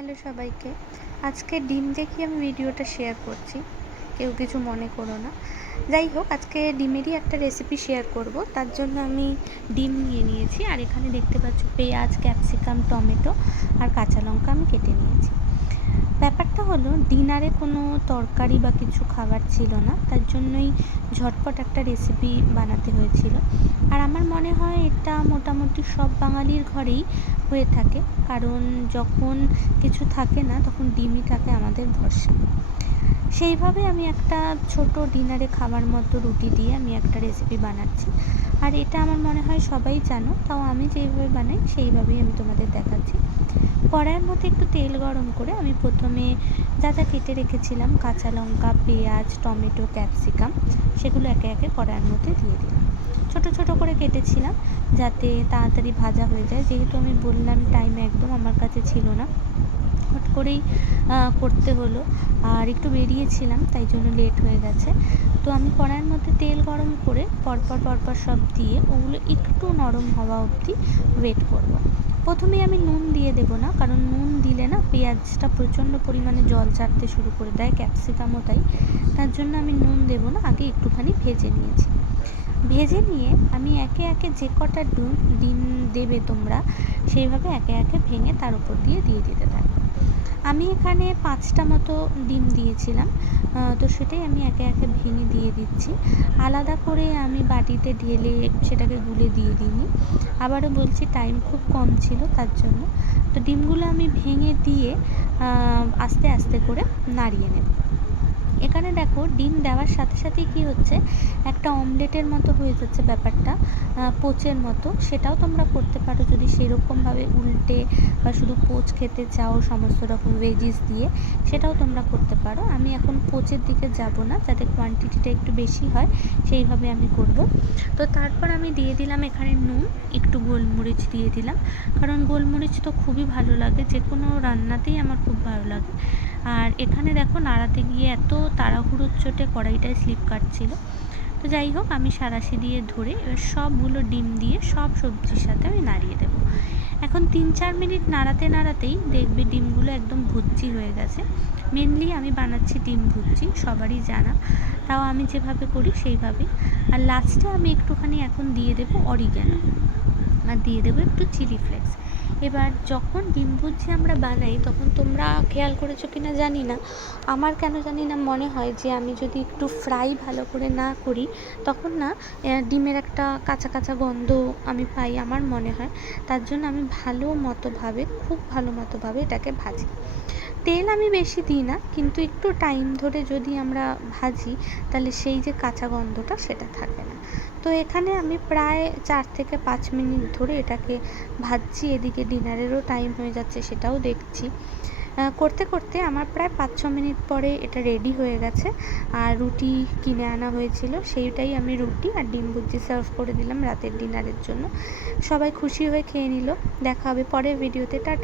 Hello সবাইকে। আজকে ডিম দেখিয়ে আমি ভিডিওটা শেয়ার করছি, কেউ কিছু মনে করো না। যাই হোক, আজকে ডিমেরই একটা রেসিপি শেয়ার করব। তার জন্য আমি ডিম নিয়ে নিয়েছি, আর এখানে দেখতে পাচ্ছ পেঁয়াজ, ক্যাপসিকাম, টমেটো আর কাঁচা লঙ্কা আমি কেটে নিয়েছি। ব্যাপারটা হলো, ডিনারে কোনো তরকারি বা কিছু খাবার ছিল না, তার জন্যই ঝটপট একটা রেসিপি বানাতে হয়েছিল। আর আমার মনে হয় এটা মোটামুটি সব বাঙালির ঘরেই হয়ে থাকে, কারণ যখন কিছু থাকে না তখন ডিমই থাকে আমাদের ভরসা। সেইভাবে আমি একটা ছোট ডিনারে খাবার মতো রুটি দিয়ে আমি একটা রেসিপি বানাচ্ছি। আর এটা আমার মনে হয় সবাই জানো, তাও আমি যেইভাবে বানাই সেইভাবেই আমি তোমাদের দেখাচ্ছি। কড়াইয়ের মধ্যে একটু তেল গরম করে আমি প্রথমে যা যা কেটে রেখেছিলাম, কাঁচা লঙ্কা, পেঁয়াজ, টমেটো, ক্যাপসিকাম, সেগুলো একে একে কড়াইয়ের মধ্যে দিয়ে দিলাম। ছোট ছোট করে কেটেছিলাম যাতে তাড়াতাড়ি ভাজা হয়ে যায়, যেহেতু আমি বললাম টাইম একদম আমার কাছে ছিল না, হট করেই করতে হলো, আর একটু বেরিয়েছিলাম তাই জন্য লেট হয়ে গেছে। তো আমি কড়াইয়ের মধ্যে তেল গরম করে পরপর সব দিয়ে ওগুলো একটু নরম হওয়া অবধি ওয়েট করব। প্রথমেই আমি নুন দিয়ে দেবো না, কারণ নুন দিলে না পেঁয়াজটা প্রচণ্ড পরিমাণে জল ছাড়তে শুরু করে দেয়, ক্যাপসিকামও তাই। তার জন্য আমি নুন দেবো না, আগে একটুখানি ভেজে নিয়েছি। ভেজে নিয়ে আমি একে একে যে কটা ডিম দেবে তোমরা, সেইভাবে একে একে ভেঙে তার উপর দিয়ে দিতে থাকবে। আমি এখানে 5টা মতো ডিম দিয়েছিলাম, তো সেটাই আমি একে একে ভেঙে দিয়ে দিচ্ছি। আলাদা করে আমি বাটিতে ঢেলে সেটাকে গুলে দিয়ে দিইনি, আবারও বলছি টাইম খুব কম ছিল তার জন্য। তো ডিমগুলো আমি ভেঙে দিয়ে আস্তে আস্তে করে নাড়িয়ে নেব। এখানে দেখো, ডিম দেওয়ার সাথে সাথেই কী হচ্ছে, একটা অমলেটের মতো হয়ে যাচ্ছে ব্যাপারটা, পোচের মতো। সেটাও তোমরা করতে পারো যদি সেরকমভাবে উল্টে বা শুধু পোচ খেতে চাও সমস্ত রকম ভেজিস দিয়ে, সেটাও তোমরা করতে পারো। আমি এখন পোচের দিকে যাব না, যাতে কোয়ান্টিটিটা একটু বেশি হয় সেইভাবে আমি করব। তো তারপর আমি দিয়ে দিলাম এখানে নুন, একটু গোলমরিচ দিয়ে দিলাম, কারণ গোলমরিচ তো খুবই ভালো লাগে, যে কোনো রান্নাতেই আমার খুব ভালো লাগে। আর এখানে দেখো, নাড়াতে গিয়ে এত তাড়াহুড়োর চোটে কড়াইটায় স্লিপ কাটছিল। তো যাই হোক, আমি সাঁড়াশি দিয়ে ধরে এবার সবগুলো ডিম দিয়ে সব সবজির সাথে আমি নাড়িয়ে দেবো। এখন 3-4 মিনিট নাড়াতে নাড়াতেই দেখবে ডিমগুলো একদম ভুজ্জি হয়ে গেছে। মেনলি আমি বানাচ্ছি ডিম ভুজ্জি, সবারই জানা, তাও আমি যেভাবে করি সেইভাবেই। আর লাস্টে আমি একটুখানি এখন দিয়ে দেবো অরিগ্যানো, আর দিয়ে দেবো একটু চিলি ফ্লেক্স। এবার যখন ডিম ভুজি আমরা বানাই, তখন তোমরা খেয়াল করেছো কিনা জানি না, আমার কেন জানি না মনে হয় যে আমি যদি একটু ফ্রাই ভালো করে না করি, তখন না ডিমের একটা কাঁচা কাঁচা গন্ধ আমি পাই, আমার মনে হয়। তার জন্য আমি খুব ভালো মতোভাবে এটাকে ভাজি। তেল আমি বেশি দিই না, কিন্তু একটু টাইম ধরে যদি আমরা ভাজি, তাহলে সেই যে কাঁচা গন্ধটা সেটা থাকে না। তো এখানে আমি প্রায় 4 থেকে 5 মিনিট ধরে এটাকে ভাজছি। এদিকে ডিনারেরও টাইম হয়ে যাচ্ছে, সেটাও দেখছি। করতে করতে আমার প্রায় 5-6 মিনিট পরে এটা রেডি হয়ে গেছে। আর রুটি কিনে আনা হয়েছিল, সেইটাই আমি রুটি আর ডিম ভুজি সার্ভ করে দিলাম রাতের ডিনারের জন্য। সবাই খুশি হয়ে খেয়ে নিল। দেখা হবে পরের ভিডিওতে। টাটা।